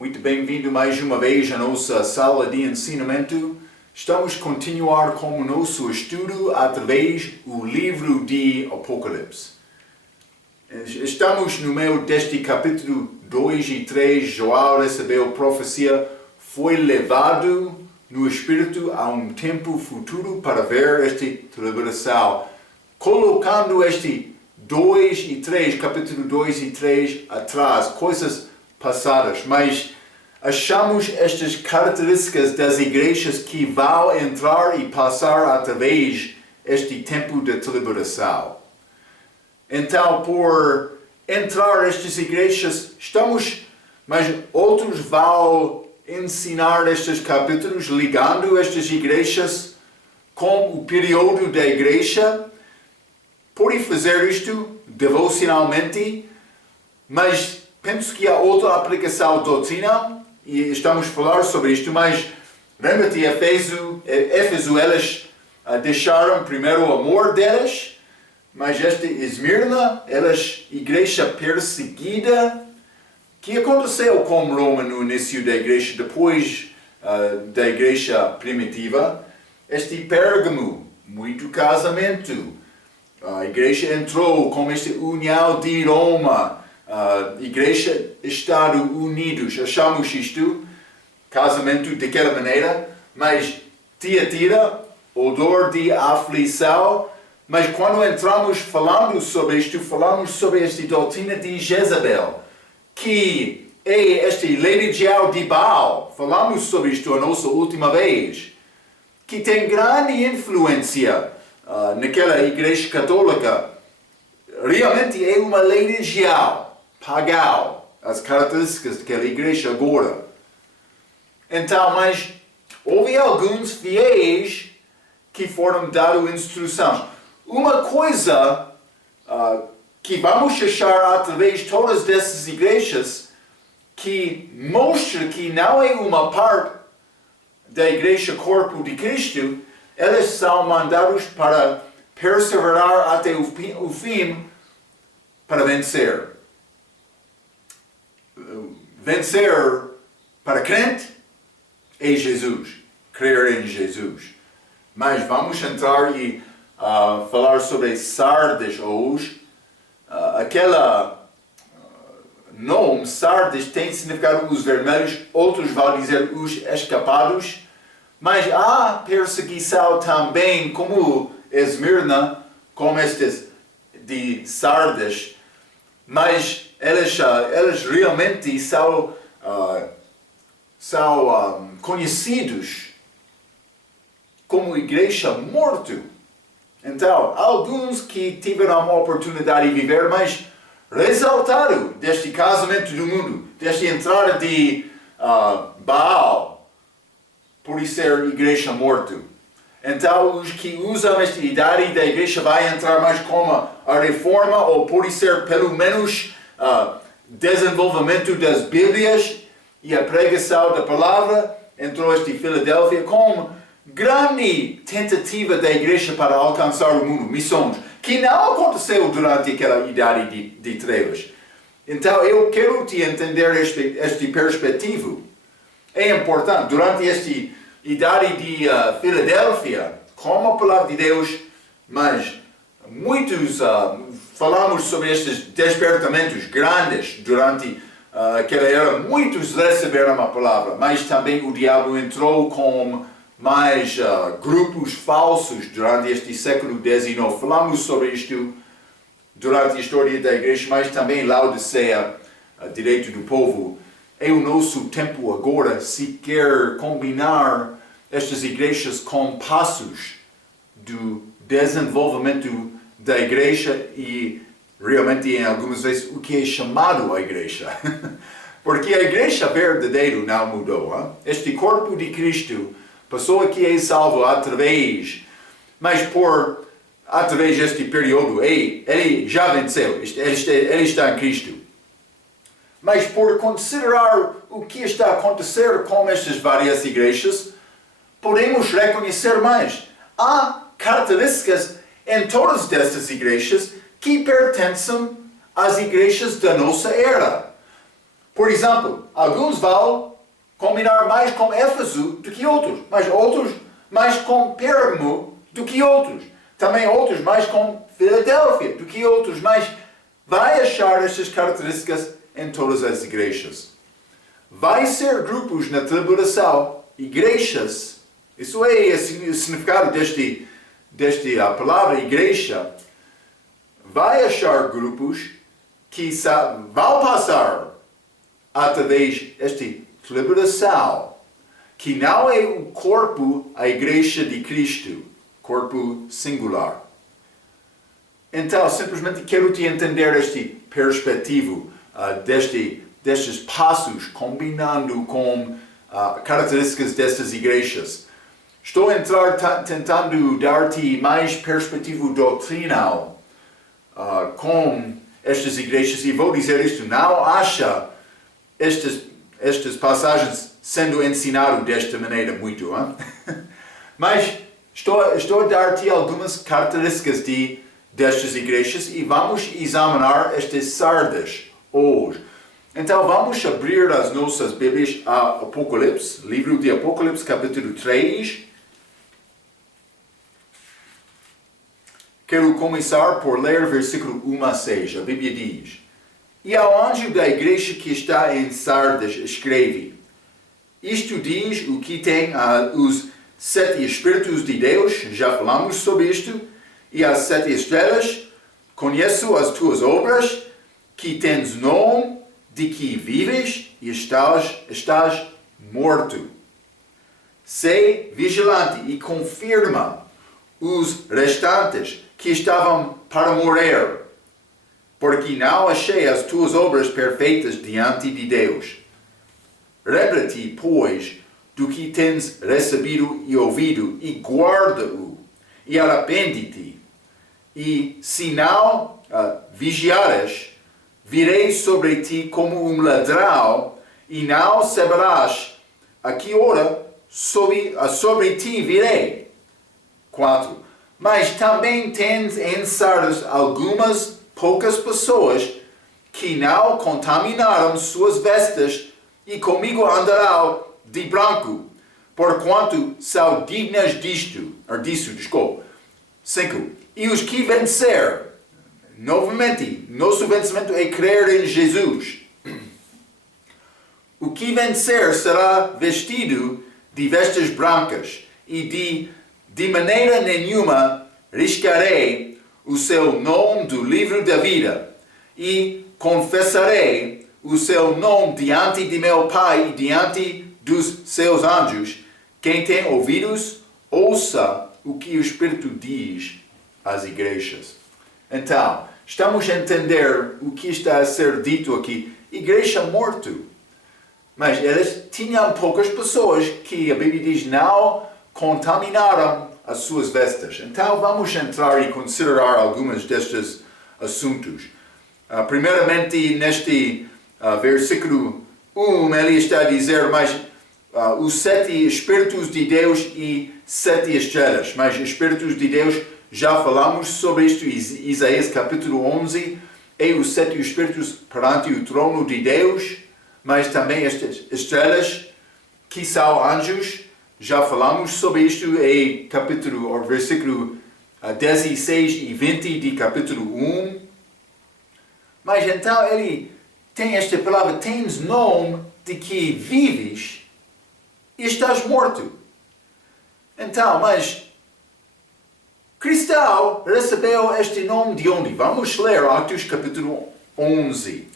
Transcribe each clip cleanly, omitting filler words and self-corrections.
Muito bem-vindo mais uma vez à nossa sala de ensinamento. Estamos a continuar com o nosso estudo através do livro de Apocalipse. Estamos no meio deste capítulo 2 e 3. João recebeu profecia, foi levado no Espírito a um tempo futuro para ver esta tribulação. Colocando este 2 e 3, capítulo 2 e 3 atrás, coisas passadas, mas achamos estas características das igrejas que vão entrar e passar através deste tempo de tribulação. Então, por entrar estas igrejas, mas outros vão ensinar estes capítulos ligando estas igrejas com o período da igreja. Pode fazer isto devocionalmente, mas penso que há outra aplicação doutrina e estamos a falar sobre isto, mas lembra-te, Éfeso, elas deixaram primeiro o amor delas, mas esta Esmirna, elas, igreja perseguida, que aconteceu com Roma no início da igreja, depois da igreja primitiva. Este Pérgamo, muito casamento, a igreja entrou com esta união de Roma, Igreja, Estado unidos, achamos isto, casamento daquela maneira, mas Tiatira, odor de aflição, mas quando entramos falando sobre isto, falamos sobre esta doutrina de Jezabel, que é esta religião de Baal, falamos sobre isto a nossa última vez, que tem grande influência naquela igreja católica. Realmente é uma religião pagão, as características daquela igreja agora. Então, mas houve alguns fiéis que foram dados instruções. Uma coisa que vamos achar através de todas dessas igrejas que mostra que não é uma parte da igreja corpo de Cristo, elas são mandados para perseverar até o fim para vencer. Vencer para crente é Jesus, crer em Jesus. Mas vamos entrar e falar sobre Sardes hoje. Aquela nome, Sardes, tem significado os vermelhos, outros vão dizer os escapados. Mas há perseguição também, como Esmirna, como estes de Sardes, mas elas realmente são conhecidos como igreja morta. Então, alguns que tiveram a oportunidade de viver, mas ressaltaram deste casamento do mundo, desta entrada de Baal, por ser igreja morta. Então, os que usam esta idade da igreja vai entrar mais como a reforma, ou pode ser pelo menos desenvolvimento das Bíblias e a pregação da palavra. Entrou este Filadélfia com grande tentativa da igreja para alcançar o mundo, missões, que não aconteceu durante aquela idade de trevas. Então, eu quero te entender este perspectiva. É importante, durante esta idade de Filadélfia, como a palavra de Deus, mas muitos falamos sobre estes despertamentos grandes durante aquela era. Muitos receberam a palavra, mas também o diabo entrou com mais grupos falsos durante este século XIX. Falamos sobre isto durante a história da igreja, mas também Laodiceia, direito do povo. É o nosso tempo agora, se quer combinar estas igrejas com passos do desenvolvimento da igreja e realmente em algumas vezes o que é chamado a igreja. Porque a igreja verdadeira não mudou. Hein? Este corpo de Cristo, pessoa que é salvo através deste período, ele já venceu, ele está em Cristo. Mas por considerar o que está a acontecer com estas várias igrejas, podemos reconhecer mais. Há características em todas estas igrejas que pertencem às igrejas da nossa era. Por exemplo, alguns vão combinar mais com Éfeso do que outros, mas outros mais com Pérgamo do que outros. Também outros mais com Filadélfia do que outros, mas vai achar estas características em todas as igrejas. Vai ser grupos na tribulação, igrejas, isso é o significado desta palavra igreja, vai achar grupos que vão passar através desta tribulação, que não é o corpo, a igreja de Cristo, corpo singular. Então, simplesmente quero te entender este perspectivo destes passos, combinando com características destas igrejas. Estou a entrar tentando dar-te mais perspectiva doutrinal com estas igrejas e vou dizer isto, não acha estas passagens sendo ensinado desta maneira muito, hein? Mas estou a dar-te algumas características destas igrejas e vamos examinar estas Sardes hoje. Então vamos abrir as nossas Bíblias a Apocalipse, livro de Apocalipse, capítulo 3. Quero começar por ler versículo 1 a 6. A Bíblia diz: E ao anjo da igreja que está em Sardes escreve: Isto diz o que tem os 7 Espíritos de Deus, já falamos sobre isto, e as 7 estrelas. Conheço as tuas obras, que tens nome de que vives e estás morto. Sê vigilante e confirma os restantes que estavam para morrer, porque não achei as tuas obras perfeitas diante de Deus. Lembra-te, pois, do que tens recebido e ouvido, e guarda-o, e arrepende-te. E se não vigiares, virei sobre ti como um ladrão, e não saberás a que hora sobre ti virei. 4. Mas também tens em Sardes algumas poucas pessoas que não contaminaram suas vestes e comigo andarão de branco, porquanto são dignas disso. 5. E os que vencer, novamente, nosso vencimento é crer em Jesus. O que vencer será vestido de vestes brancas, e de maneira nenhuma riscarei o seu nome do livro da vida, e confessarei o seu nome diante de meu Pai e diante dos seus anjos. Quem tem ouvidos, ouça o que o Espírito diz às igrejas. Então, estamos a entender o que está a ser dito aqui. Igreja morto. Mas eles tinham poucas pessoas que a Bíblia diz não contaminaram as suas vestes. Então vamos entrar e considerar alguns destes assuntos. Primeiramente, neste versículo 1, ele está a dizer, mas os 7 Espíritos de Deus e 7 estrelas. Mas Espíritos de Deus, já falamos sobre isto em Isaías capítulo 11, e os 7 Espíritos perante o trono de Deus, mas também estas estrelas que são anjos, já falamos sobre isto em versículo 16 e 20 de capítulo 1. Mas então ele tem esta palavra, tens nome de que vives e estás morto. Então, mas Cristo recebeu este nome de onde? Vamos ler Atos capítulo 11.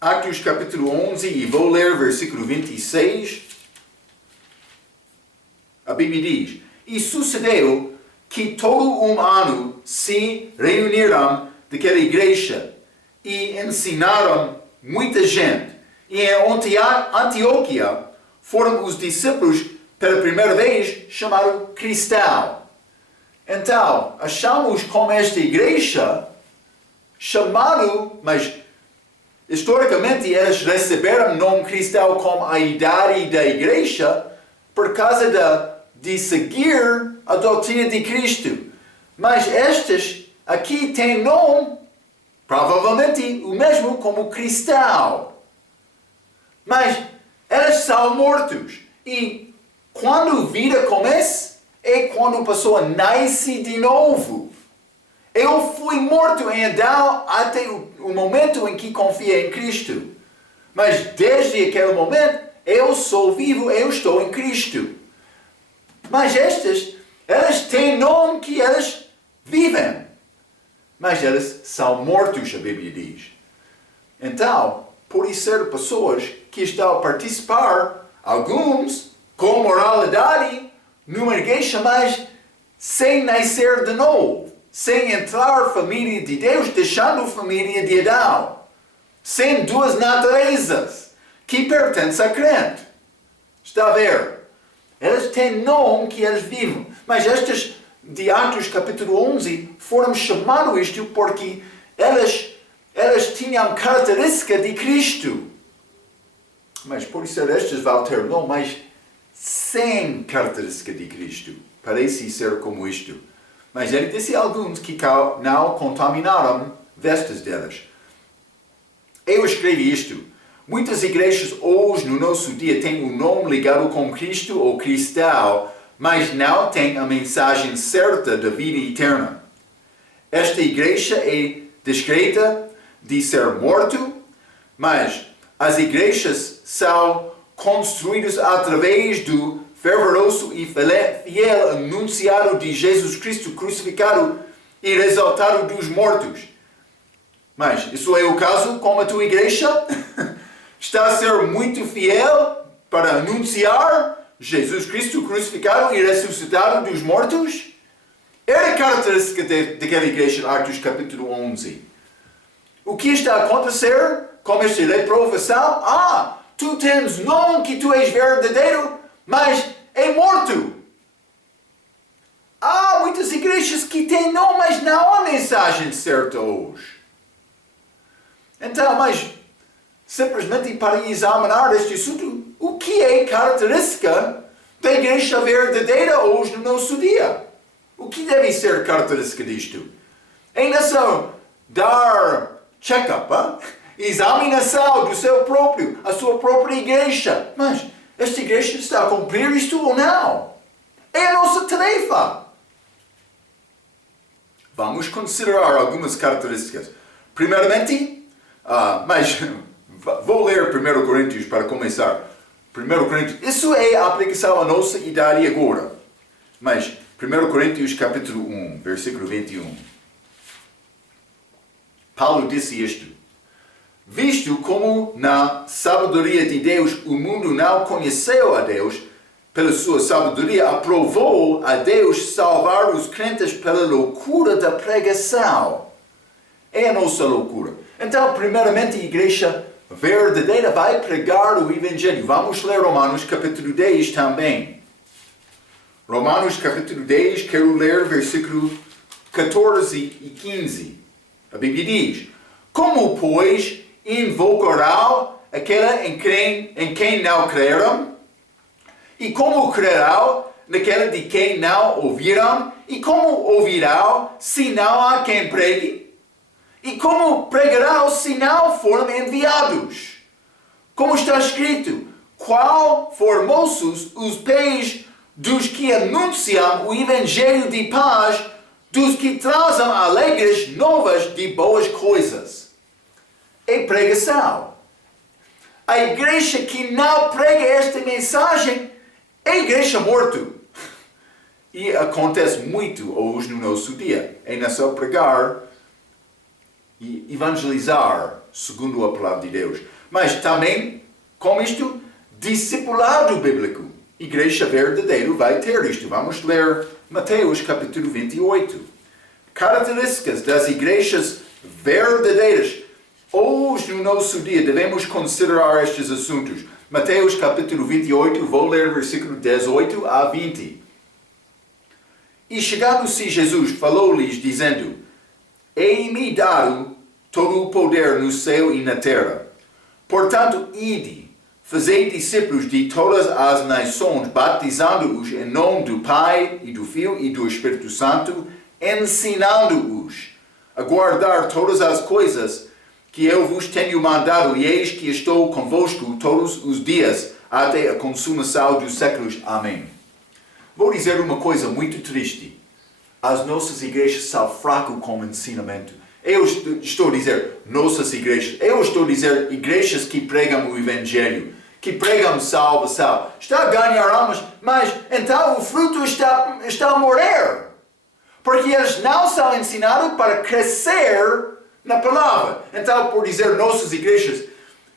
Atos capítulo 11, e vou ler versículo 26. A Bíblia diz: E sucedeu que todo um ano se reuniram daquela igreja e ensinaram muita gente. E em Antioquia foram os discípulos pela primeira vez chamados cristãos. Então, achamos como esta igreja chamado, mas historicamente, eles receberam o nome cristão como a idade da igreja por causa de seguir a doutrina de Cristo. Mas estes aqui têm nome provavelmente o mesmo como cristão. Mas eles são mortos. E quando a vida começa, é quando a pessoa nasce de novo. Eu fui morto em Adão até o momento em que confiei em Cristo. Mas desde aquele momento, eu sou vivo, eu estou em Cristo. Mas elas têm nome que elas vivem. Mas eles são mortos, a Bíblia diz. Então, podem ser pessoas que estão a participar, alguns com moralidade, numa igreja, mas sem nascer de novo, sem entrar na família de Deus, deixando a família de Adão, sem duas naturezas que pertencem a crente. Está a ver? Eles têm nome que eles vivem, mas estes de Atos capítulo 11 foram chamados isto porque elas tinham característica de Cristo. Mas por isso estes vão ter nome, mas sem característica de Cristo. Parece ser como isto. Mas ele disse a alguns que não contaminaram vestes delas. Eu escrevi isto. Muitas igrejas hoje no nosso dia têm um nome ligado com Cristo ou cristão, mas não têm a mensagem certa da vida eterna. Esta igreja é descrita de ser morto, mas as igrejas são construídas através do fervoroso e fiel anunciado de Jesus Cristo crucificado e ressuscitado dos mortos. Mas isso é o caso com a tua igreja? Está a ser muito fiel para anunciar Jesus Cristo crucificado e ressuscitado dos mortos? Era a característica daquela igreja, Atos capítulo 11. O que está a acontecer com esta reprovação? Tu tens nome que tu és verdadeiro, mas é morto. Há muitas igrejas que têm nome, mas não há mensagem certa hoje. Então, mas simplesmente para examinar este assunto, o que é característica da igreja verdadeira hoje no nosso dia? O que deve ser característica disto? É não dar check-up, examinação do seu próprio, a sua própria igreja. Mas esta igreja está a cumprir isto ou não? É a nossa tarefa. Vamos considerar algumas características. Primeiramente, mas vou ler 1 Coríntios para começar. 1 Coríntios, isso é a aplicação à nossa idade agora. Mas 1 Coríntios capítulo 1, versículo 21. Paulo disse isto: visto como na sabedoria de Deus o mundo não conheceu a Deus, pela sua sabedoria aprovou a Deus salvar os crentes pela loucura da pregação. É a nossa loucura. Então, primeiramente, a igreja verdadeira vai pregar o Evangelho. Vamos ler Romanos capítulo 10 também. Romanos capítulo 10, quero ler versículo 14 e 15. A Bíblia diz: como, pois, invocarão aquele em quem não creram? E como crerão naquele de quem não ouviram? E como ouvirão se não há quem pregue? E como pregarão se não forem enviados? Como está escrito: qual formosos os pés dos que anunciam o Evangelho de paz, dos que trazem alegres novas de boas coisas. É pregação. A igreja que não prega esta mensagem é a igreja morta. E acontece muito hoje no nosso dia. É não só pregar e evangelizar segundo a palavra de Deus, mas também, com isto, discipulado bíblico. Igreja verdadeira vai ter isto. Vamos ler Mateus capítulo 28. Características das igrejas verdadeiras. Hoje, no nosso dia, devemos considerar estes assuntos. Mateus capítulo 28, vou ler versículo 18 a 20. E chegando-se Jesus, falou-lhes, dizendo: Ei-me dado todo o poder no céu e na terra. Portanto, ide, fazei discípulos de todas as nações, batizando-os em nome do Pai, e do Filho, e do Espírito Santo, ensinando-os a guardar todas as coisas que eu vos tenho mandado, e eis que estou convosco todos os dias, até a consumação dos séculos. Amém. Vou dizer uma coisa muito triste. As nossas igrejas são fracas com ensinamento. Eu estou a dizer nossas igrejas. Eu estou a dizer igrejas que pregam o Evangelho, que pregam salvação. Está a ganhar almas, mas então o fruto está a morrer. Porque eles não são ensinados para crescer na palavra. Então, por dizer nossas igrejas,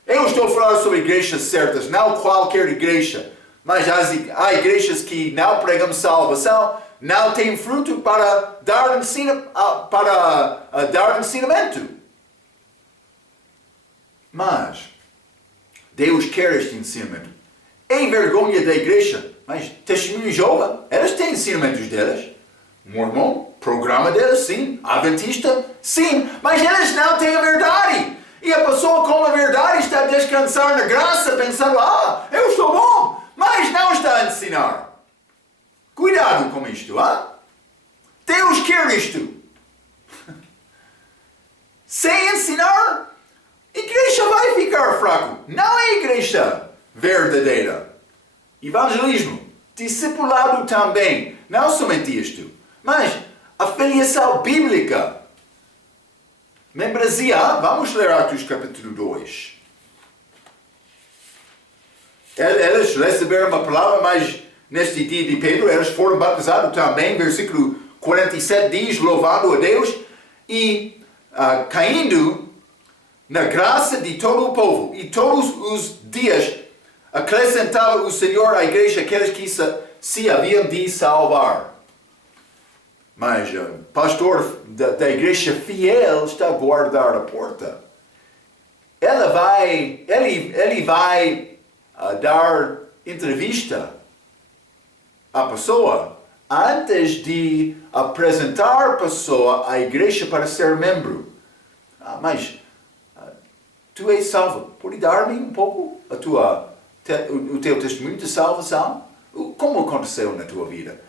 eu estou a falar sobre igrejas certas, não qualquer igreja. Mas há igrejas que não pregam salvação, não têm fruto para dar ensinamento. Mas Deus quer este ensinamento. É vergonha da igreja, mas Testemunho de Jeová, eles têm ensinamentos deles. Mormon, programa deles, sim. Adventista, sim. Mas eles não têm a verdade. E a pessoa com a verdade está a descansar na graça, pensando, eu estou bom. Mas não está a ensinar. Cuidado com isto, Deus quer isto. Sem ensinar, a igreja vai ficar fraco. Não é igreja verdadeira. Evangelismo, discipulado também. Não somente isto, mas a filiação bíblica. Membresia, vamos ler Atos capítulo 2. Eles receberam a palavra, mas neste dia de Pedro, eles foram batizados também. Versículo 47 diz, louvado a Deus, e caindo na graça de todo o povo. E todos os dias acrescentava o Senhor à igreja aqueles que se haviam de salvar. Mas o pastor da igreja fiel está a guardar a porta. Ele vai dar entrevista à pessoa antes de apresentar a pessoa à igreja para ser membro. Mas tu és salvo. Pode dar-me um pouco o teu testemunho de salvação? Como aconteceu na tua vida?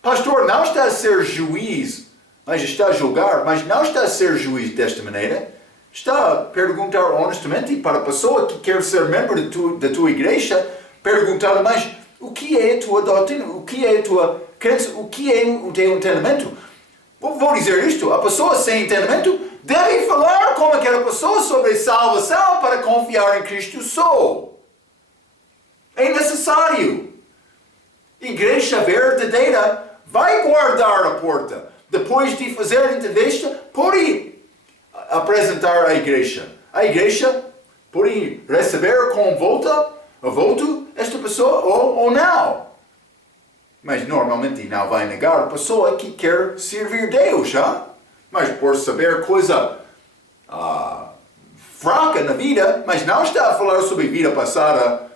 Pastor, não está a ser juiz, mas está a julgar, mas não está a ser juiz desta maneira. Está a perguntar honestamente para a pessoa que quer ser membro da tua igreja, perguntar, mas o que é a tua doutrina? O que é a tua crença? O que é o teu entendimento? Vou dizer isto, a pessoa sem entendimento deve falar com aquela pessoa sobre salvação para confiar em Cristo só. É necessário. Igreja verdadeira vai guardar a porta. Depois de fazer a entrevista, pode apresentar à igreja. A igreja pode receber com voto esta pessoa ou não. Mas normalmente não vai negar a pessoa que quer servir Deus. Mas por saber coisa fraca na vida, mas não está a falar sobre vida passada,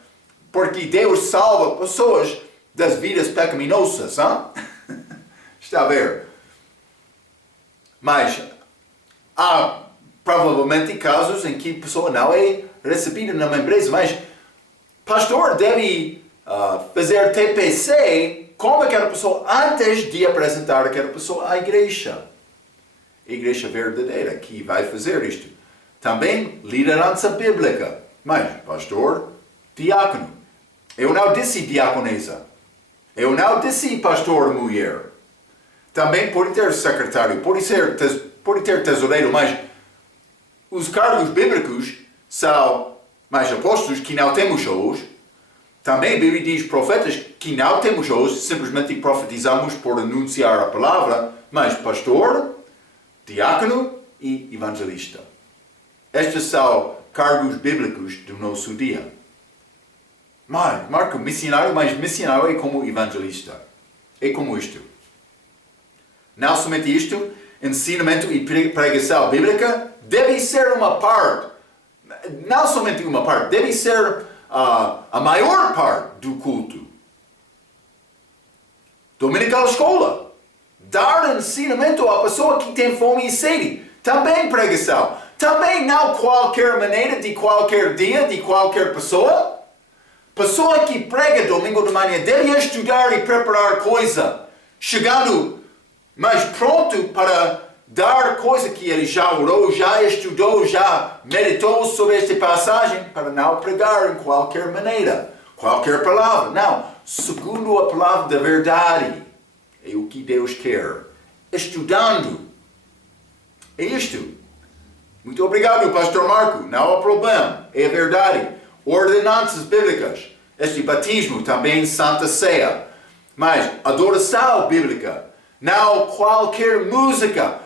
porque Deus salva pessoas das vidas pecaminosas. Está a ver? Mas há provavelmente casos em que a pessoa não é recebida na membresia, mas pastor deve fazer TPC com aquela pessoa antes de apresentar aquela pessoa à igreja. A igreja verdadeira que vai fazer isto. Também liderança bíblica. Mas, pastor, diácono. Eu não disse diaconesa. Eu não disse pastor mulher. Também pode ter secretário, pode ter tesoureiro, mas os cargos bíblicos são mais apóstolos que não temos hoje. Também a Bíblia diz profetas que não temos hoje, simplesmente profetizamos por anunciar a palavra, mas pastor, diácono e evangelista. Estes são cargos bíblicos do nosso dia. Marco, missionário, mas missionário é como evangelista. É como isto. Não somente isto, ensinamento e pregação bíblica deve ser uma parte, não somente uma parte, deve ser a maior parte do culto. Dominical escola. Dar ensinamento à pessoa que tem fome e sede. Também pregação. Também não qualquer maneira, de qualquer dia, de qualquer pessoa. Pessoa que prega domingo de manhã deve estudar e preparar coisa. Chegando mais pronto para dar coisa que ele já orou, já estudou, já meditou sobre esta passagem, para não pregar em qualquer maneira, qualquer palavra. Não, segundo a palavra da verdade, é o que Deus quer. Estudando. É isto. Muito obrigado, Pastor Marco. Não há problema. É verdade. Ordenanças bíblicas. Este batismo também Santa Ceia. Mas adoração bíblica. Não qualquer música.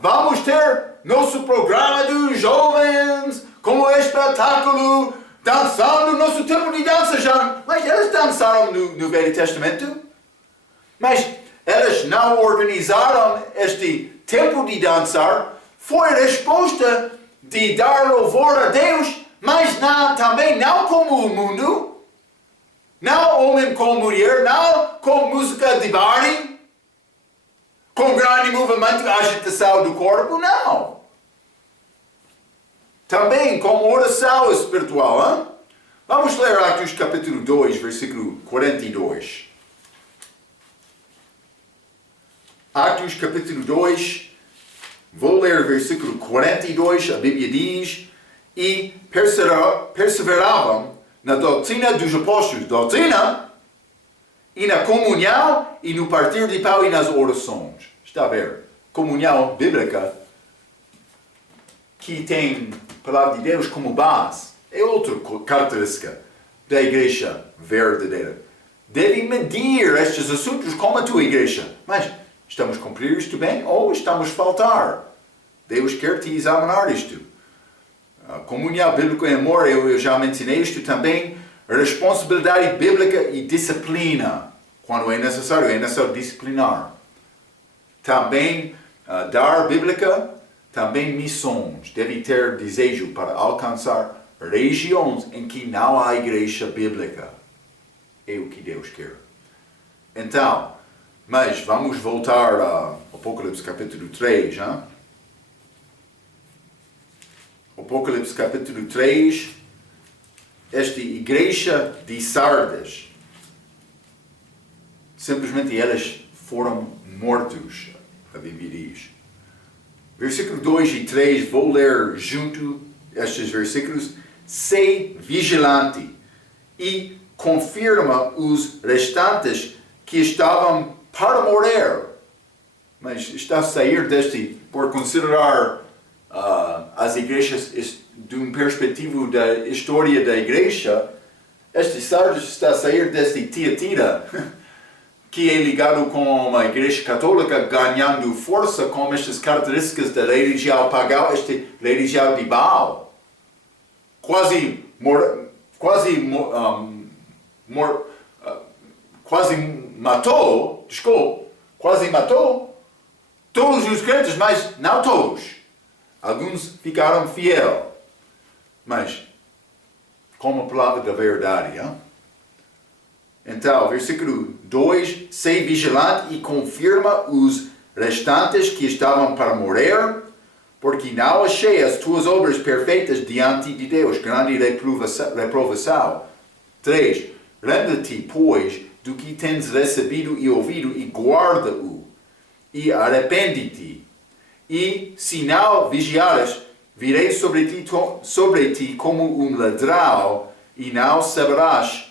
Vamos ter nosso programa dos jovens como espetáculo, dançando nosso tempo de dança já. Mas eles dançaram no Velho Testamento. Mas eles não organizaram este tempo de dançar. Foi a resposta de dar louvor a Deus, mas também não como o mundo. Não homem com mulher, não com música de baile, com grande movimento, agitação do corpo, não. Também com oração espiritual. Hein? Vamos ler Atos capítulo 2, versículo 42. Atos capítulo 2, vou ler versículo 42, a Bíblia diz, e perseveravam na doutrina dos apóstolos, doutrina, e na comunhão, e no partir de pão e nas orações. Está a ver? Comunhão bíblica, que tem a palavra de Deus como base, é outra característica da igreja verdadeira. Deve medir estes assuntos como a tua igreja. Mas estamos a cumprir isto bem ou estamos a faltar? Deus quer te examinar isto. A comunhão bíblica e amor, eu já mencionei isto também. Responsabilidade bíblica e disciplina. Quando é necessário disciplinar. Também dar bíblica, também missões. Deve ter desejo para alcançar regiões em que não há igreja bíblica. É o que Deus quer. Então, mas vamos voltar a Apocalipse capítulo 3, hein? Apocalipse capítulo 3, esta igreja de Sardes, simplesmente eles foram mortos, a Bíblia diz. Versículo 2 e 3, vou ler junto estes versículos. Sei vigilante e confirma os restantes que estavam para morrer. Mas está a sair deste, por considerar as igrejas de uma perspectiva da história da igreja, este Sardes está a sair deste Tiatira, que é ligado com a igreja católica, ganhando força com estas características da religião pagã, esta religião de Baal. Quase matou todos os crentes, mas não todos. Alguns ficaram fiéis, mas com a palavra da verdade. Hein? Então, versículo 2, sei vigilante e confirma os restantes que estavam para morrer, porque não achei as tuas obras perfeitas diante de Deus. Grande reprovação. 3, lembra-te, pois, do que tens recebido e ouvido, e guarda-o, e arrepende-te. E, se não vigiares, virei sobre ti como um ladrão, e não saberás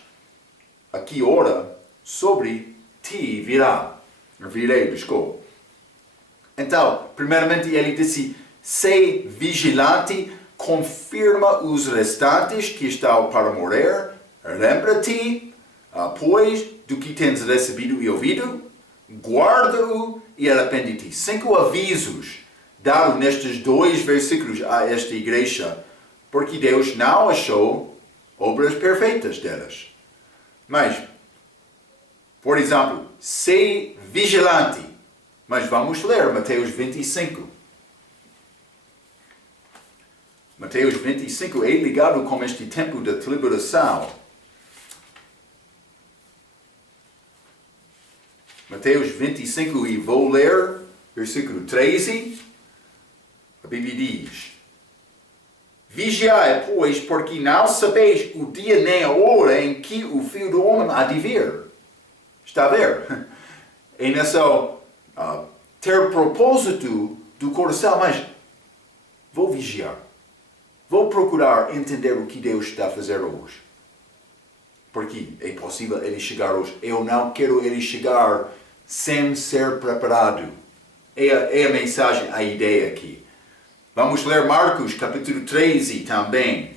a que hora sobre ti virei. Então, primeiramente ele disse, sei vigilante, confirma os restantes que estão para morrer, lembra-te, pois, do que tens recebido e ouvido, guarda-o e arrepende-te. 5 avisos dados nestes 2 versículos a esta igreja, porque Deus não achou obras perfeitas delas. Mas, por exemplo, sei vigilante. Mas vamos ler Mateus 25. Mateus 25 é ligado com este tempo da tribulação. Mateus 25, e vou ler versículo 13. A Bíblia diz, vigiai, pois, porque não sabeis o dia nem a hora em que o Filho do Homem há de vir. Está a ver? É necessário ter propósito do coração, mas vou vigiar. Vou procurar entender o que Deus está a fazer hoje. Porque é possível ele chegar hoje. Eu não quero ele chegar sem ser preparado. É a mensagem, a ideia aqui. Vamos ler Marcos capítulo 13 também.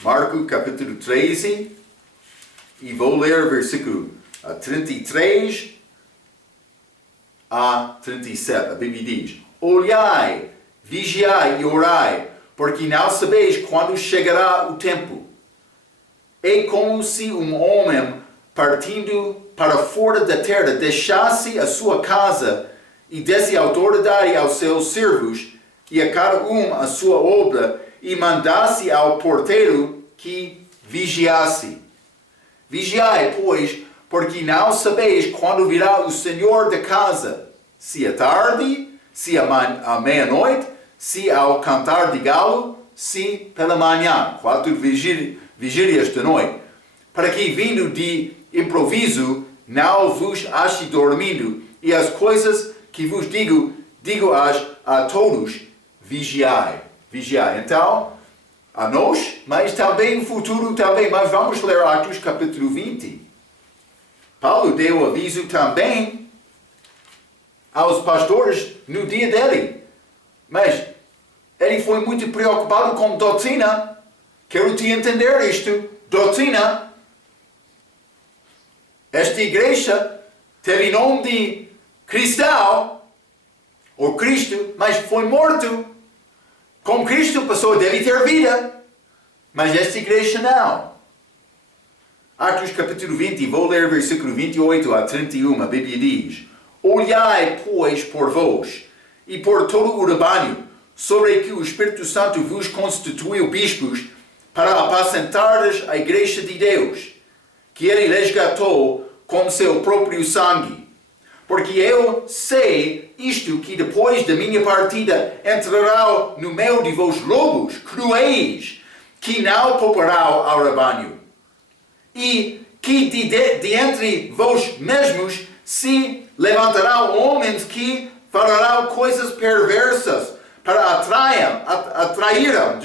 Marcos capítulo 13. E vou ler versículo 33 a 37. A Bíblia diz: Olhai, vigiai e orai, porque não sabeis quando chegará o tempo. É como se um homem partindo para fora da terra deixasse a sua casa e desse autoridade aos seus servos e a cada um a sua obra e mandasse ao porteiro que vigiasse. Vigiai, pois, porque não sabeis quando virá o Senhor da casa, se é tarde, se à meia-noite, se ao cantar de galo, se pela manhã, 4 vigílias da noite, para que vindo de improviso não vos ache dormindo, e as coisas que vos digo-as a todos, vigiai. Vigiai. Então, a nós, mas também no futuro também. Mas vamos ler Atos capítulo 20. Paulo deu aviso também aos pastores no dia dele. Mas ele foi muito preocupado com doutrina. Quero te entender isto. Doutrina. Esta igreja teve nome de cristão, ou Cristo, mas foi morto. Com Cristo, a pessoa deve ter vida, mas esta igreja não. Atos capítulo 20, vou ler versículo 28 a 31, a Bíblia diz: Olhai, pois, por vós, e por todo o rebanho, sobre que o Espírito Santo vos constituiu bispos, para apacentardes a igreja de Deus, que ele resgatou com seu próprio sangue. Porque eu sei isto, que depois da minha partida entrarão no meio de vós lobos cruéis, que não pouparão ao rebanho. E que de entre vós mesmos se levantarão homens que farão coisas perversas, para atraírem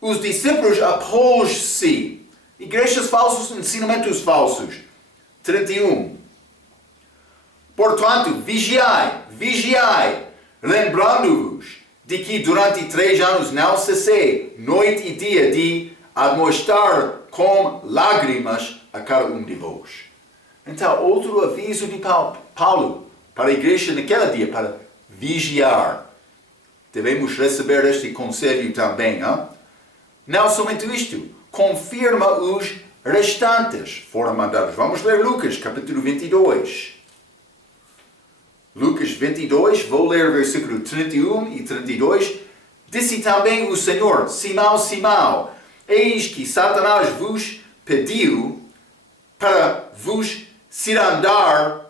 os discípulos após si. Igrejas falsas, ensinamentos falsos. 31. Portanto, vigiai, lembrando-vos de que durante 3 anos não cessei, noite e dia, de admoestar com lágrimas a cada um de vós. Então, outro aviso de Paulo para a igreja naquele dia, para vigiar. Devemos receber este conselho também. Hein? Não somente isto, confirma os restantes foram mandados. Vamos ler Lucas, capítulo 22. Lucas 22, vou ler versículo 31 e 32. Disse também o Senhor: Simão, Simão, eis que Satanás vos pediu para vos cirandar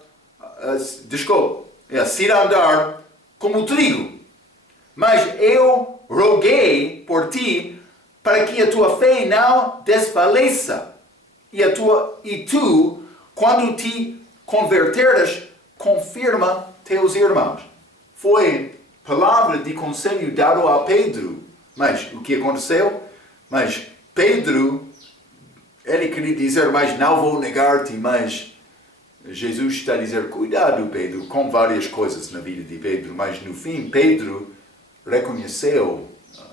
como trigo. Mas eu roguei por ti para que a tua fé não desfaleça. E tu, quando te converteres, confirma teus irmãos. Foi palavra de conselho dado a Pedro. Mas o que aconteceu? Mas Pedro, ele queria dizer, mas não vou negar-te, mas Jesus está a dizer, cuidado Pedro, com várias coisas na vida de Pedro, mas no fim Pedro reconheceu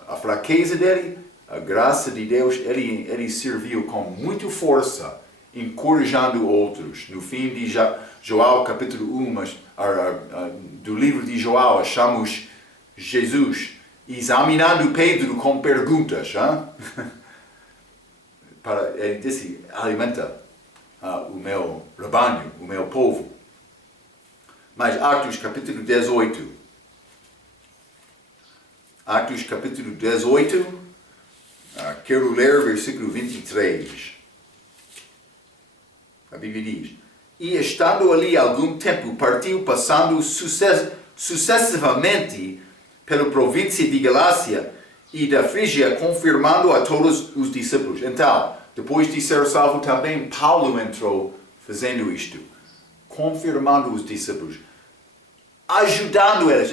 a fraqueza dele, a graça de Deus, ele serviu com muita força, encorajando outros. No fim de João capítulo 1, do livro de João, achamos Jesus examinando Pedro com perguntas. Ele disse, alimenta o meu rebanho, o meu povo. Mas Atos capítulo 18. Atos capítulo 18. Quero ler versículo 23. A Bíblia diz: E estando ali algum tempo, partiu passando sucessivamente pela província de Galácia e da Frígia, confirmando a todos os discípulos. Então, depois de ser salvo também, Paulo entrou fazendo isto, confirmando os discípulos. ajudando eles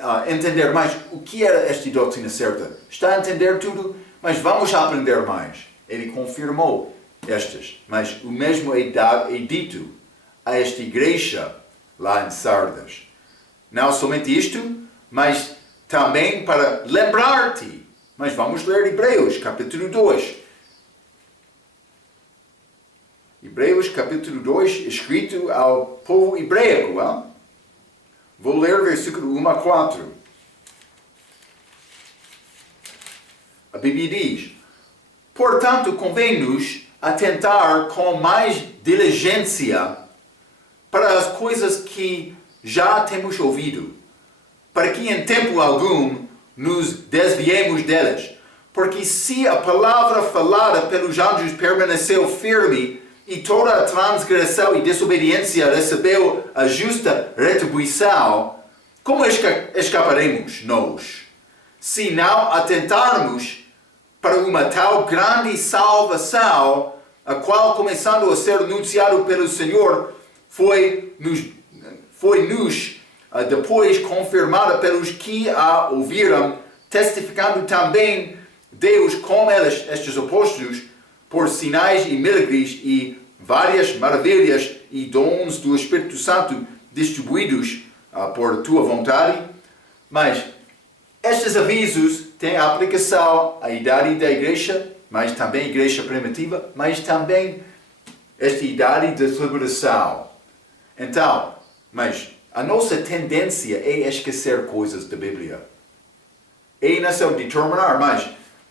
a entender mais o que era esta doutrina certa. Está a entender tudo, mas vamos aprender mais. Ele confirmou estas, mas o mesmo é dito a esta igreja lá em Sardes. Não somente isto, mas também para lembrar-te. Mas vamos ler Hebreus, capítulo 2. Hebreus, capítulo 2, escrito ao povo hebraico. Hein? Vou ler versículo 1 a 4. A Bíblia diz: portanto, convém-nos atentar com mais diligência para as coisas que já temos ouvido, para que em tempo algum nos desviemos delas. Porque se a palavra falada pelos anjos permaneceu firme, e toda a transgressão e desobediência recebeu a justa retribuição, como escaparemos nós, se não atentarmos para uma tal grande salvação, a qual, começando a ser anunciado pelo Senhor, foi-nos depois confirmada pelos que a ouviram, testificando também Deus com eles, estes apóstolos, por sinais e milagres e várias maravilhas e dons do Espírito Santo distribuídos por tua vontade. Mas estes avisos têm aplicação à idade da igreja, mas também à igreja primitiva, mas também esta idade de liberação. Então, mas a nossa tendência é esquecer coisas da Bíblia. É não determinar, mas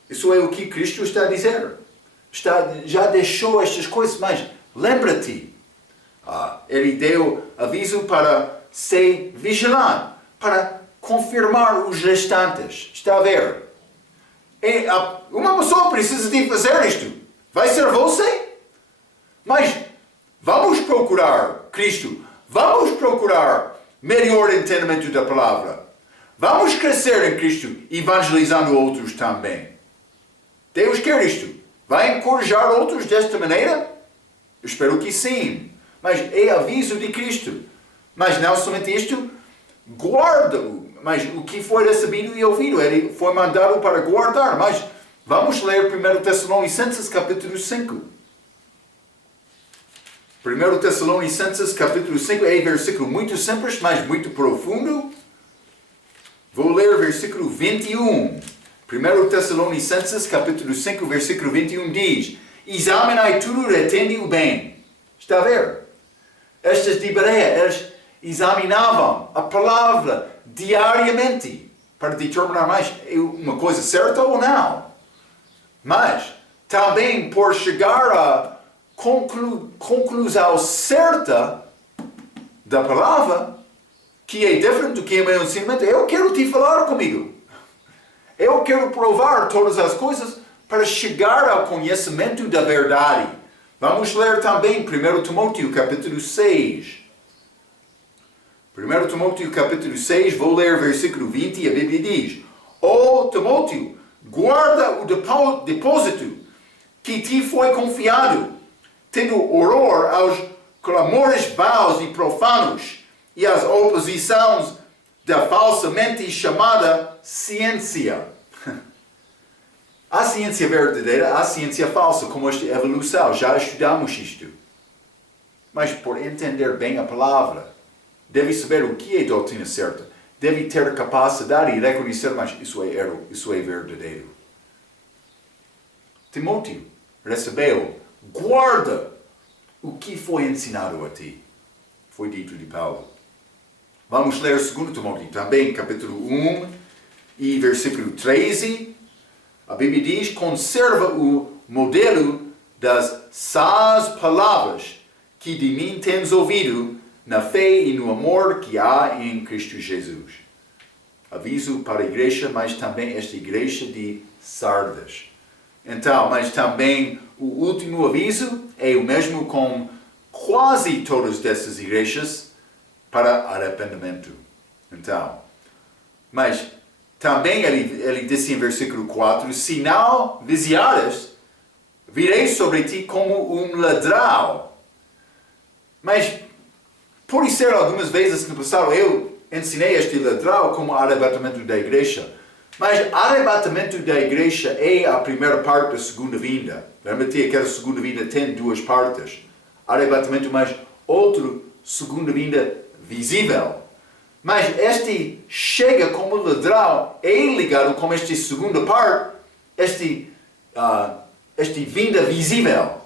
isso é o que Cristo está a dizer. Já deixou estas coisas, mas lembra-te. Ele deu aviso para ser vigilante, para confirmar os restantes. Está a ver? Uma pessoa precisa de fazer isto. Vai ser você? Mas vamos procurar Cristo. Vamos procurar melhor entendimento da palavra. Vamos crescer em Cristo, evangelizando outros também. Deus quer isto. Vai encorajar outros desta maneira? Eu espero que sim. Mas é aviso de Cristo. Mas não somente isto, guarda-o. Mas o que foi recebido e ouvido, ele foi mandado para guardar. Mas vamos ler 1 Tessalonicenses capítulo 5. 1 Tessalonicenses capítulo 5 é um versículo muito simples, mas muito profundo. Vou ler versículo 21. 1 Tessalonicenses capítulo 5, versículo 21 diz: examinai tudo, retende o bem. Está a ver? Estes de Bereia, eles examinavam a palavra diariamente para determinar mais uma coisa certa ou não. Mas também por chegar a conclusão certa da palavra, que é diferente do que é o meu ensinamento, eu quero te falar comigo. Eu quero provar todas as coisas para chegar ao conhecimento da verdade. Vamos ler também 1 Timóteo capítulo 6. 1 Timóteo capítulo 6, vou ler versículo 20 e a Bíblia diz: ó Timóteo, guarda o depósito que te foi confiado, tendo horror aos clamores vaos e profanos e às oposições da falsamente chamada ciência. Há ciência verdadeira, há ciência falsa, como esta evolução, já estudamos isto. Mas por entender bem a palavra, deve saber o que é doutrina certa, deve ter capacidade de reconhecer, mas isso é verdadeiro. Timóteo recebeu, guarda o que foi ensinado a ti. Foi dito de Paulo. Vamos ler 2 Timóteo também, capítulo 1 e versículo 13. A Bíblia diz: conserva o modelo das sãs palavras que de mim tens ouvido, na fé e no amor que há em Cristo Jesus. Aviso para a igreja, mas também esta igreja de Sardes. Então, mas também o último aviso é o mesmo com quase todas dessas igrejas, para arrependimento. Então, mas também ele disse em versículo 4: se não vigiares, virei sobre ti como um ladrão. Mas, por ser algumas vezes no passado, eu ensinei este ladrão como arrebatamento da igreja. Mas arrebatamento da igreja é a primeira parte da segunda vinda. Lembra-te que aquela segunda vinda tem duas partes. Arrebatamento, mas outra segunda vinda visível. Mas este chega como ladrão, é ligado com esta segunda parte, este vinda visível.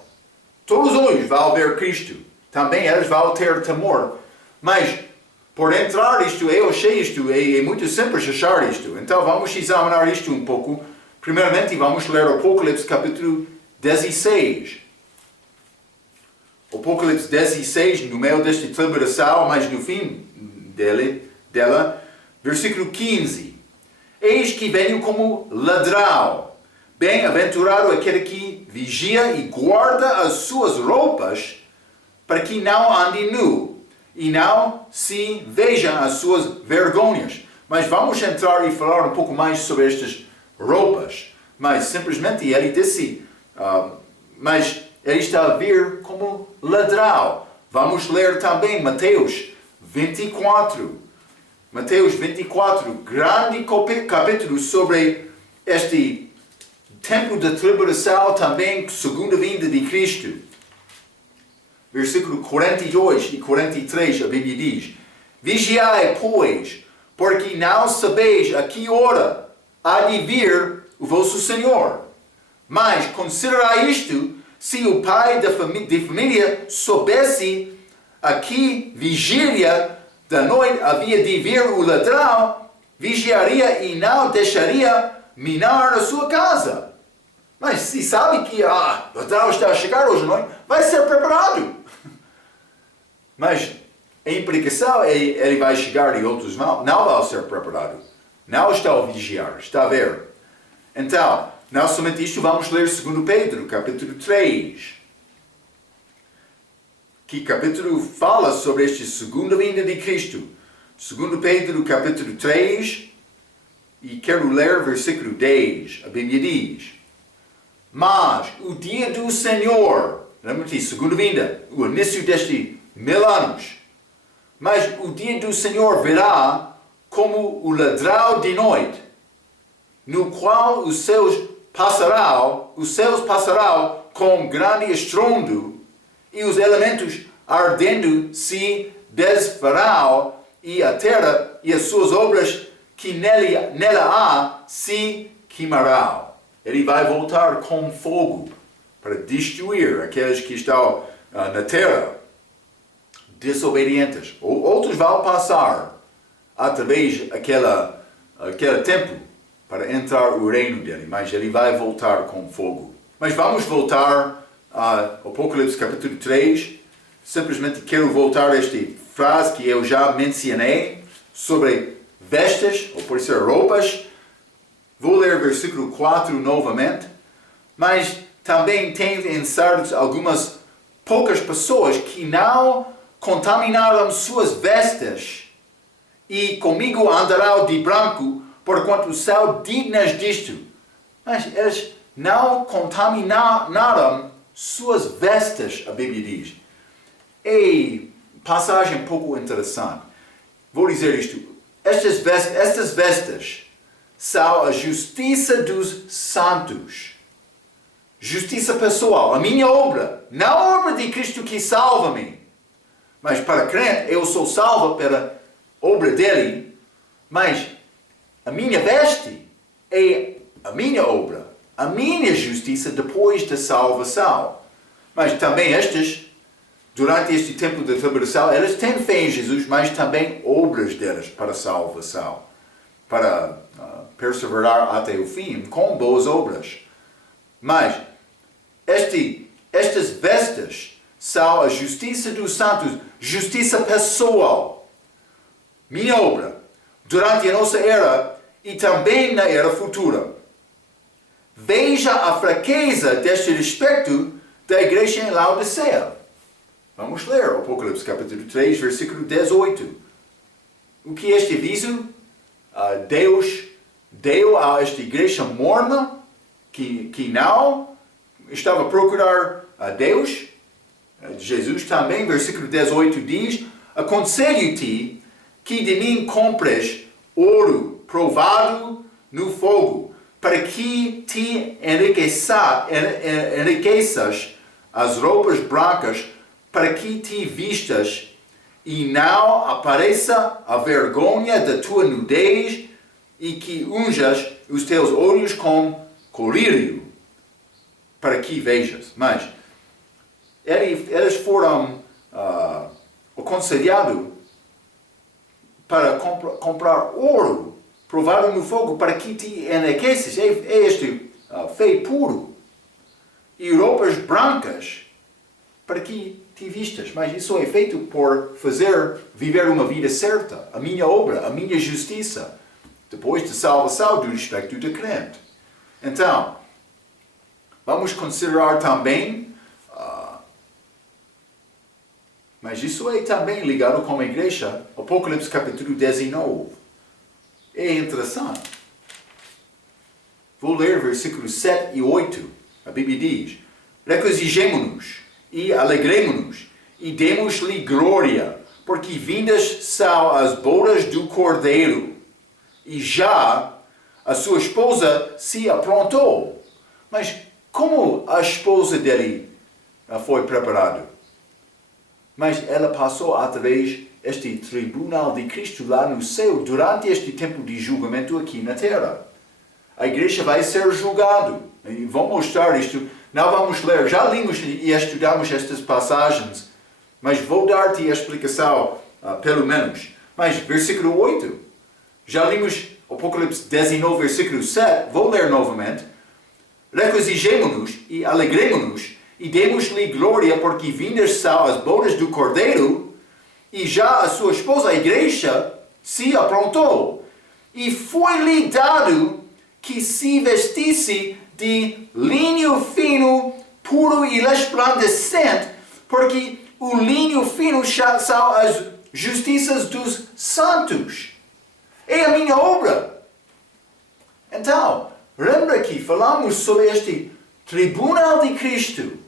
Todos os olhos vão ver Cristo. Também eles vão ter temor. Mas, por entrar isto, eu achei isto, é muito simples achar isto. Então vamos examinar isto um pouco. Primeiramente vamos ler Apocalipse capítulo 16. Apocalipse 16, no meio desta tribulação, mas no fim dela, versículo 15. Eis que venho como ladrão. Bem-aventurado aquele que vigia e guarda as suas roupas, para que não ande nu, e não se vejam as suas vergonhas. Mas vamos entrar e falar um pouco mais sobre estas roupas. Mas simplesmente ele disse, mas ele está a vir como ladrão. Vamos ler também Mateus 24. Mateus 24, grande capítulo sobre este tempo da tribulação, também segunda vinda de Cristo. Versículo 42 e 43, a Bíblia diz: Vigiai, pois, porque não sabeis a que hora há de vir o vosso Senhor. Mas considerai isto, se o pai de família soubesse a que vigília da noite havia de vir o ladrão, vigiaria e não deixaria minar a sua casa. Mas se sabe que o ladrão está a chegar hoje à noite, vai ser preparado. Mas a implicação é ele vai chegar e outros não vão ser preparados. Não está a vigiar, está a ver. Então, não somente isto, vamos ler 2 Pedro, capítulo 3. Que capítulo fala sobre esta segunda vinda de Cristo. 2 Pedro, capítulo 3, e quero ler versículo 10. A Bíblia diz: Mas o dia do Senhor, lembra-te, segunda vinda, o início deste 1000 anos. Mas o dia do Senhor virá como o ladrão de noite, no qual os céus passarão com grande estrondo, e os elementos ardendo se desfarão, e a terra e as suas obras que nela há se queimarão. Ele vai voltar com fogo para destruir aqueles que estão na terra desobedientes. Outros vão passar através daquele tempo para entrar no reino dele, mas ele vai voltar com fogo. Mas vamos voltar a Apocalipse capítulo 3. Simplesmente quero voltar a esta frase que eu já mencionei sobre vestes, ou por ser roupas. Vou ler o versículo 4 novamente. Mas também tem em Sardes algumas poucas pessoas que não contaminaram suas vestes, e comigo andarão de branco, porquanto são dignas disto. Mas eles não contaminaram suas vestes, a Bíblia diz. E passagem um pouco interessante. Vou dizer isto. Estas vestes são a justiça dos santos. Justiça pessoal, a minha obra, não a obra de Cristo que salva-me. Mas para crente, eu sou salvo pela obra dele, mas a minha veste é a minha obra, a minha justiça depois da salvação. Mas também durante este tempo de tribulação, eles têm fé em Jesus, mas também obras deles para a salvação, para perseverar até o fim com boas obras. Mas estas vestes são a justiça dos santos, justiça pessoal. Minha obra, durante a nossa era e também na era futura. Veja a fraqueza deste respeito da igreja em Laodiceia. Vamos ler Apocalipse capítulo 3, versículo 18. O que este aviso? Deus deu a esta igreja morna, que não estava a procurar a Deus. Jesus também, versículo 18 diz: Aconselho-te que de mim compres ouro provado no fogo, para que te enriqueças as roupas brancas, para que te vistas e não apareça a vergonha da tua nudez, e que unjas os teus olhos com colírio, para que vejas. Mas eles foram aconselhados para comprar ouro provado no fogo, para que te enriqueces. É este fé puro. E roupas brancas, para que te vistas. Mas isso é feito por viver uma vida certa. A minha obra, a minha justiça, depois da salvação do respecto do crente. Então, vamos considerar também, mas isso é também ligado com a igreja, Apocalipse capítulo 19. É interessante. Vou ler versículos 7 e 8. A Bíblia diz: regozijemo-nos e alegremo-nos e demos-lhe glória, porque vindas são as bodas do Cordeiro, e já a sua esposa se aprontou. Mas como a esposa dele foi preparada? Mas ela passou através deste tribunal de Cristo lá no céu, durante este tempo de julgamento aqui na terra. A igreja vai ser julgada. E vou mostrar isto. Não vamos ler. Já limos e estudamos estas passagens, mas vou dar-te a explicação, pelo menos. Mas, versículo 8. Já limos Apocalipse 19, versículo 7. Vou ler novamente. Regozijemo-nos e alegremo-nos e demos-lhe glória, porque vindas são as bodas do Cordeiro, e já a sua esposa, a igreja, se aprontou. E foi-lhe dado que se vestisse de linho fino, puro e resplandecente, porque o linho fino são as justiças dos santos. É a minha obra. Então, lembra que falamos sobre este tribunal de Cristo.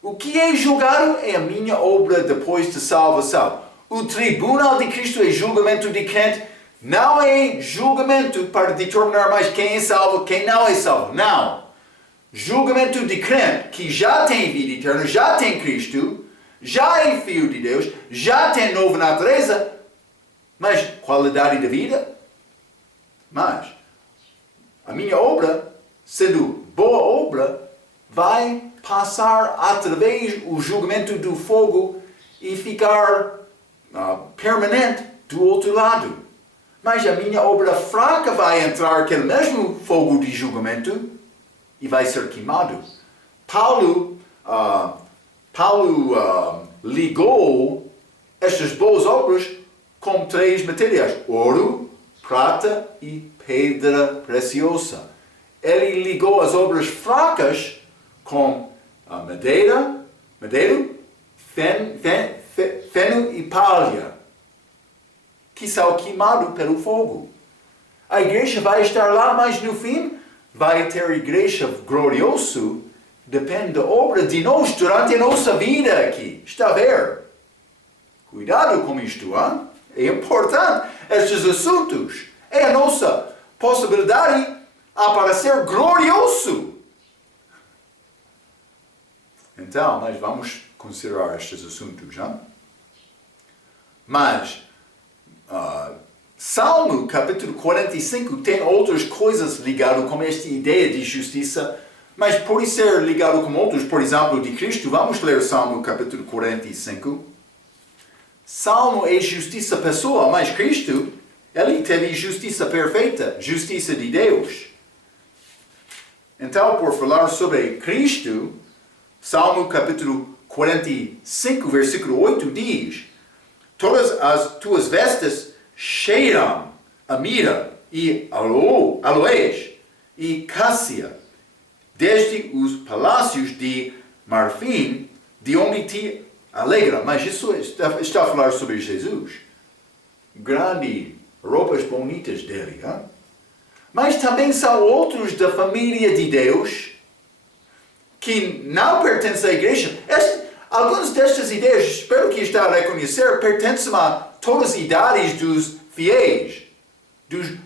O que é julgado é a minha obra depois da salvação. O tribunal de Cristo é julgamento de crente. Não é julgamento para determinar mais quem é salvo, quem não é salvo. Não. Julgamento de crente que já tem vida eterna, já tem Cristo, já é filho de Deus, já tem nova natureza, mas qualidade de vida? Mas a minha obra, sendo boa obra, vai passar através do julgamento do fogo e ficar permanente do outro lado. Mas a minha obra fraca vai entrar naquele mesmo fogo de julgamento e vai ser queimado. Paulo ligou estas boas obras com 3 matérias: ouro, prata e pedra preciosa. Ele ligou as obras fracas com madeira, feno e palha, que são queimados pelo fogo. A igreja vai estar lá, mas no fim vai ter igreja gloriosa, depende da obra de nós durante a nossa vida aqui. Está a ver? Cuidado com isto, hein? É importante estes assuntos. É a nossa possibilidade para ser glorioso. Então, nós vamos considerar estes assuntos, hein? Mas Salmo capítulo 45 tem outras coisas ligadas com esta ideia de justiça, mas por ser ligado com outros, por exemplo, de Cristo, vamos ler Salmo capítulo 45. Salmo é justiça pessoal, mas Cristo, ele teve justiça perfeita, justiça de Deus. Então, por falar sobre Cristo, Salmo capítulo 45, versículo 8 diz: todas as tuas vestes cheiram a mira e aloés e cássia, desde os palácios de marfim, de onde te alegra. Mas isso está a falar sobre Jesus. Grande roupas bonitas dele. Hein? Mas também são outros da família de Deus que não pertencem à igreja. Algumas destas ideias, espero que está a reconhecer, pertencem a todas as idades dos fiéis,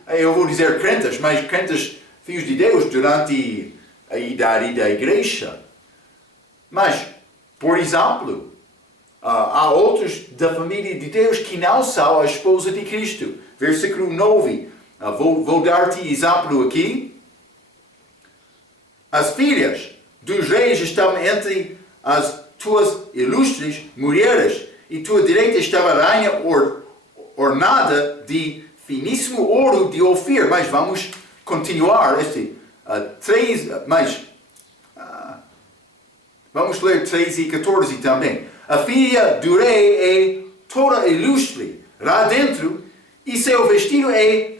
eu vou dizer crentes, mas crentes filhos de Deus durante a idade da igreja. Mas, por exemplo, há outros da família de Deus que não são a esposa de Cristo. Versículo 9. Vou dar-te exemplo aqui. As filhas dos reis estão entre as tuas ilustres mulheres, e tua direita estava a rainha ornada de finíssimo ouro de Ofir. Mas vamos continuar vamos ler 13 e 14 também. A filha do rei é toda ilustre lá dentro, e seu vestido é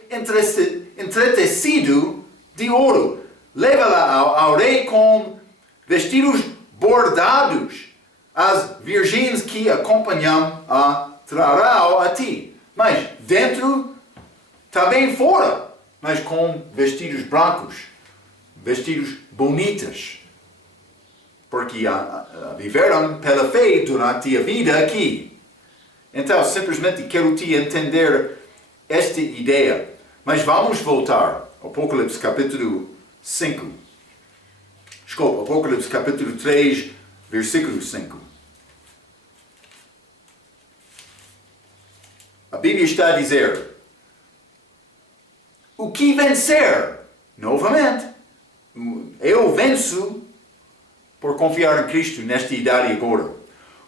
entretecido de ouro. Leva-la ao rei com vestidos bordados. As virgens que acompanham a trarão a ti. Mas dentro, também fora, mas com vestidos brancos, vestidos bonitos. Porque viveram pela fé durante a vida aqui. Então, simplesmente quero te entender esta ideia. Mas vamos voltar. Apocalipse capítulo 5. Desculpa, Apocalipse capítulo 3, versículo 5. A Bíblia está a dizer: o que vencer, novamente, eu venço por confiar em Cristo nesta idade agora.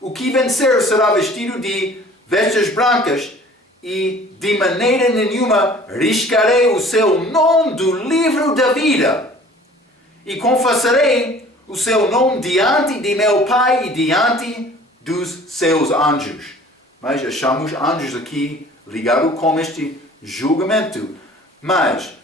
O que vencer será vestido de vestes brancas, e de maneira nenhuma riscarei o seu nome do livro da vida. E confessarei o seu nome diante de meu Pai e diante dos seus anjos. Mas achamos anjos aqui ligados com este julgamento. Mas,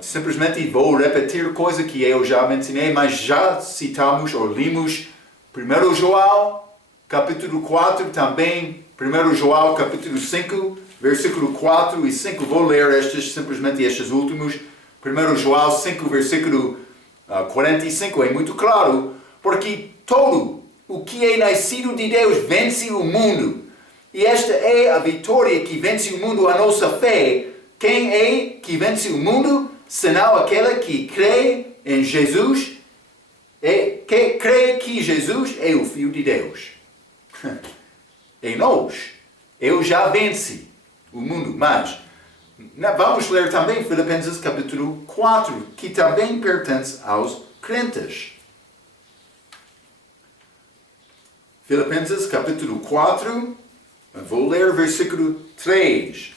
simplesmente vou repetir coisa que eu já mencionei, mas já citamos ou limos 1 João, capítulo 4, também 1 João, capítulo 5, versículo 4 e 5. Vou ler simplesmente estes últimos. 1 João 5, versículo 45, é muito claro. Porque todo o que é nascido de Deus vence o mundo. E esta é a vitória que vence o mundo, a nossa fé. Quem é que vence o mundo, senão aquela que crê em Jesus, que crê que Jesus é o Filho de Deus. Em nós, eu já venci o mundo, mas vamos ler também Filipenses capítulo 4, que também pertence aos crentes. Filipenses capítulo 4, vou ler versículo 3.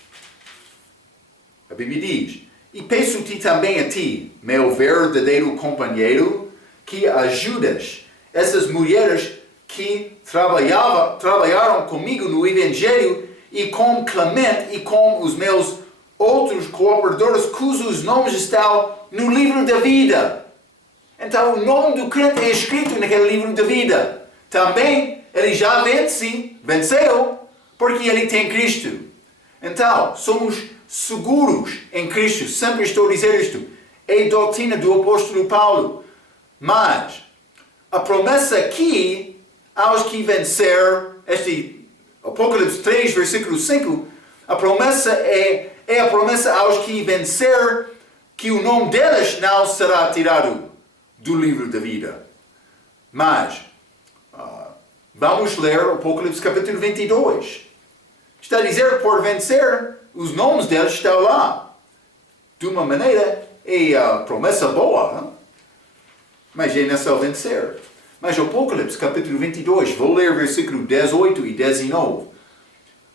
A Bíblia diz: e peço-te também a ti, meu verdadeiro companheiro, que ajudas essas mulheres que trabalharam comigo no Evangelho, e com Clemente e com os meus outros cooperadores, cujos nomes estão no livro da vida. Então o nome do crente é escrito naquele livro da vida. Também ele já venceu, porque ele tem Cristo. Então, somos seguros em Cristo. Sempre estou a dizer isto. É doutrina do apóstolo Paulo. Mas a promessa aqui aos que vencer, este Apocalipse 3, versículo 5, a promessa é a promessa aos que vencer, que o nome deles não será tirado do livro da vida. Mas vamos ler Apocalipse capítulo 22. Está a dizer, por vencer, os nomes deles estão lá. De uma maneira, é a promessa boa, não? Mas é nessa vencer. Mas Apocalipse capítulo 22, vou ler versículo 18 e 19.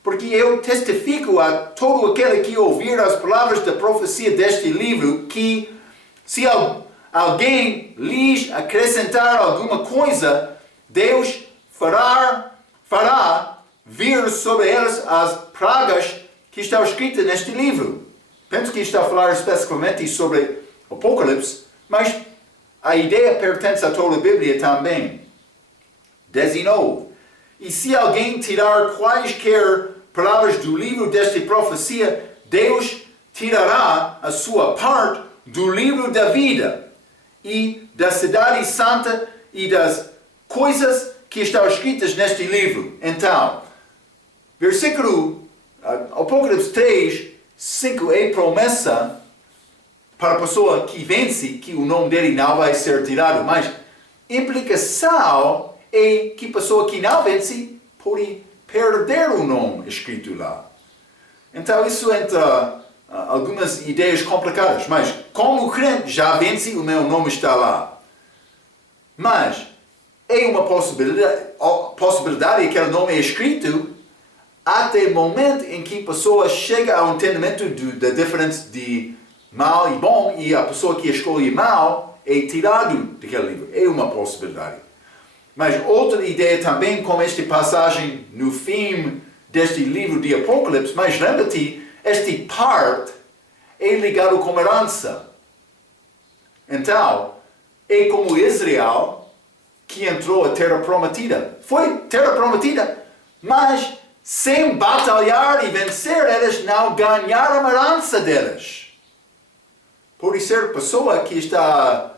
Porque eu testifico a todo aquele que ouvir as palavras da profecia deste livro, que se alguém lhes acrescentar alguma coisa, Deus fará vir sobre eles as pragas que estão escritas neste livro. Penso que está a falar especificamente sobre Apocalipse, mas a ideia pertence a toda a Bíblia também. 19. E se alguém tirar quaisquer palavras do livro desta profecia, Deus tirará a sua parte do livro da vida e da cidade santa e das coisas que estão escritas neste livro. Então, Versículo Apocalipse 3, 5 é promessa para a pessoa que vence que o nome dele não vai ser tirado, mas implicação é que a pessoa que não vence pode perder o nome escrito lá. Então isso entra algumas ideias complicadas, mas como crente já vence, o meu nome está lá. Mas é uma possibilidade que aquele nome é escrito até o momento em que a pessoa chega ao entendimento da diferença de mal e bom, e a pessoa que escolhe mal é tirado daquele livro. É uma possibilidade. Mas outra ideia também, como esta passagem no fim deste livro de Apocalipse, mas lembra-te, esta parte é ligado com herança. Então, é como Israel que entrou a terra prometida. Foi terra prometida, mas sem batalhar e vencer, eles não ganharam a herança deles. Pode ser pessoa que está a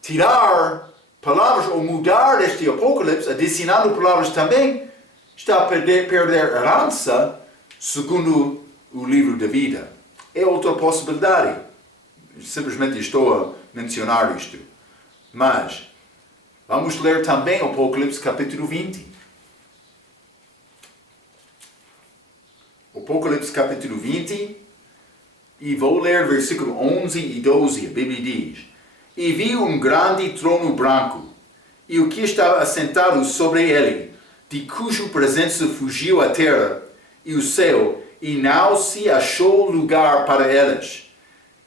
tirar palavras ou mudar este Apocalipse, adicionando palavras também, está a perder a herança segundo o livro da vida. É outra possibilidade. Simplesmente estou a mencionar isto. Mas vamos ler também Apocalipse capítulo 20. Apocalipse capítulo 20. E vou ler versículo 11 e 12. A Bíblia diz: E vi um grande trono branco, e o que estava assentado sobre ele, de cuja presença fugiu a terra e o céu, e não se achou lugar para eles.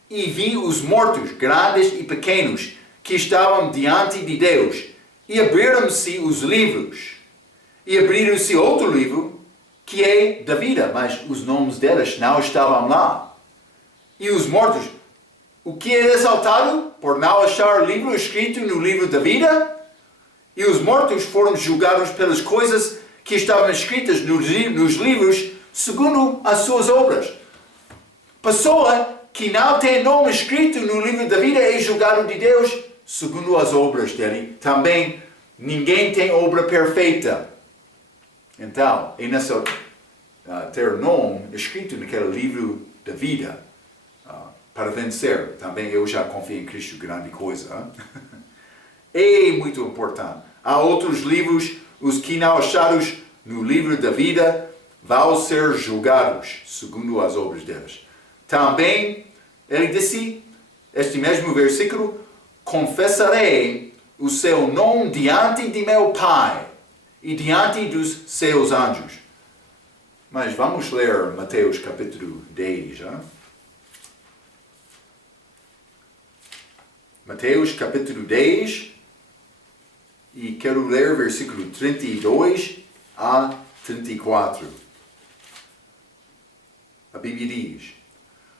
E vi os mortos, grandes e pequenos, que estavam diante de Deus, e abriram-se os livros. E abriram-se outro livro, que é da vida, mas os nomes deles não estavam lá. E os mortos, o que é exaltado por não achar livro escrito no livro da vida? E os mortos foram julgados pelas coisas que estavam escritas nos livros segundo as suas obras. Pessoa que não tem nome escrito no livro da vida é julgado de Deus segundo as obras dele. Também ninguém tem obra perfeita. Então, é necessário ter nome escrito naquele livro da vida. Para vencer, também eu já confio em Cristo, grande coisa. É muito importante. Há outros livros, os que não achados no livro da vida, vão ser julgados, segundo as obras deles. Também, ele disse, este mesmo versículo, confessarei o seu nome diante de meu Pai e diante dos seus anjos. Mas vamos ler Mateus capítulo 10, já? Mateus capítulo 10, e quero ler versículo 32 a 34. A Bíblia diz: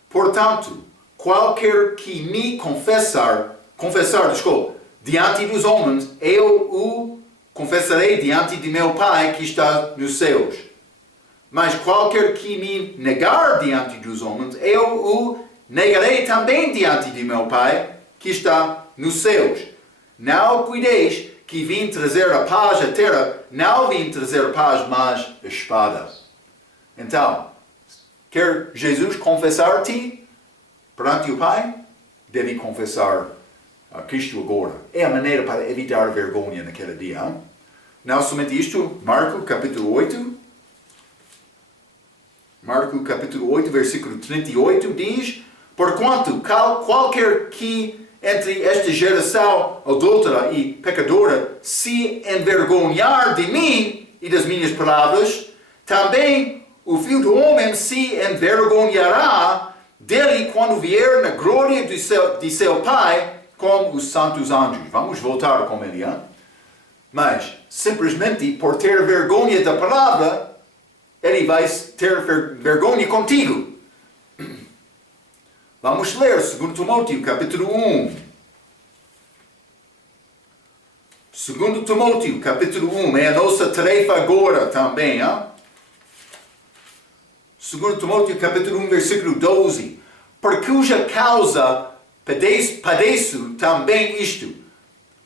Portanto, qualquer que me confessar, diante dos homens, eu o confessarei diante de meu Pai que está nos céus. Mas qualquer que me negar diante dos homens, eu o negarei também diante de meu Pai que está nos céus. Não cuideis que vim trazer a paz à terra, não vim trazer a paz, mas a espada. Então, quer Jesus confessar-te perante o Pai? Deve confessar a Cristo agora. É a maneira para evitar vergonha naquele dia. Hein? Não somente isto, Marcos capítulo 8. Marcos capítulo 8, versículo 38 diz: Porquanto qualquer que entre esta geração adúltera e pecadora se envergonhar de mim e das minhas palavras, também o Filho do Homem se envergonhará dele quando vier na glória de seu Pai com os santos anjos. Vamos voltar com ele, hein? Mas, simplesmente por ter vergonha da palavra, ele vai ter vergonha contigo. Vamos ler 2 Timóteo, capítulo 1. 2 Timóteo, capítulo 1. É a nossa tarefa agora também. Hein? 2 Timóteo, capítulo 1, versículo 12. Por cuja causa padeço também isto.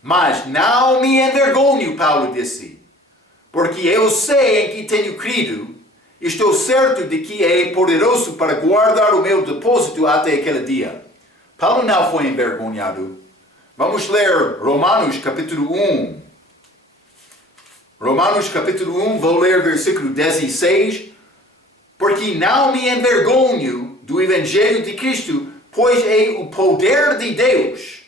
Mas não me envergonho, Paulo disse. Porque eu sei em que tenho crido estou certo de que é poderoso para guardar o meu depósito até aquele dia. Paulo não foi envergonhado. Vamos ler Romanos capítulo 1. Romanos capítulo 1, vou ler versículo 16. Porque não me envergonho do Evangelho de Cristo, pois é o poder de Deus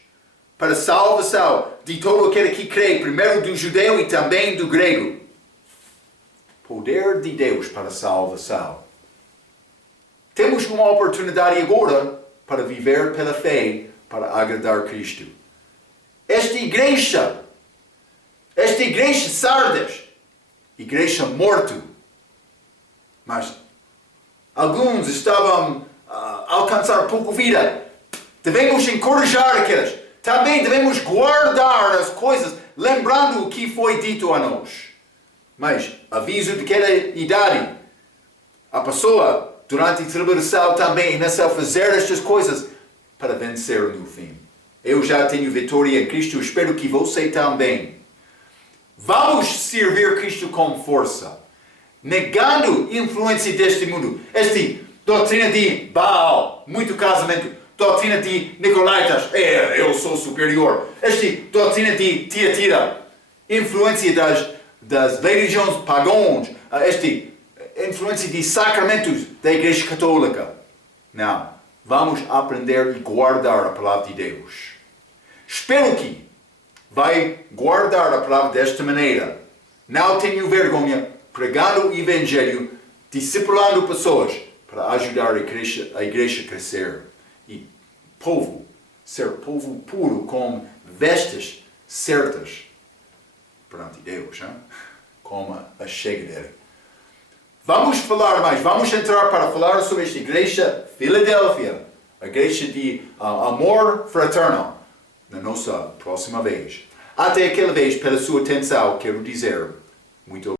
para a salvação de todo aquele que crê, primeiro do judeu e também do grego. Poder de Deus para a salvação. Temos uma oportunidade agora para viver pela fé, para agradar Cristo. Esta igreja Sardes, igreja morto, mas alguns estavam a alcançar pouco vida. Devemos encorajar aqueles. Também devemos guardar as coisas, lembrando o que foi dito a nós. Mas aviso de cada idade. A pessoa, durante a tribulação também, nessa fazer estas coisas para vencer no fim. Eu já tenho vitória em Cristo, espero que você também. Vamos servir Cristo com força, negando a influência deste mundo. Esta doutrina de Baal, muito casamento. Doutrina de Nicolaitas, eu sou superior. Esta doutrina de Tiatira, influência das religiões pagãs. Esta influência de sacramentos da Igreja Católica. Não, vamos aprender e guardar a palavra de Deus. Espero que vai guardar a palavra desta maneira. Não tenho vergonha, pregando o Evangelho, discipulando pessoas para ajudar a igreja a crescer. E ser povo puro com vestes certas perante Deus, hein? Como a chega dele. Vamos falar mais, vamos entrar para falar sobre esta igreja Filadélfia, a igreja de amor fraterno, na nossa próxima vez. Até aquela vez, pela sua atenção, quero dizer muito obrigado.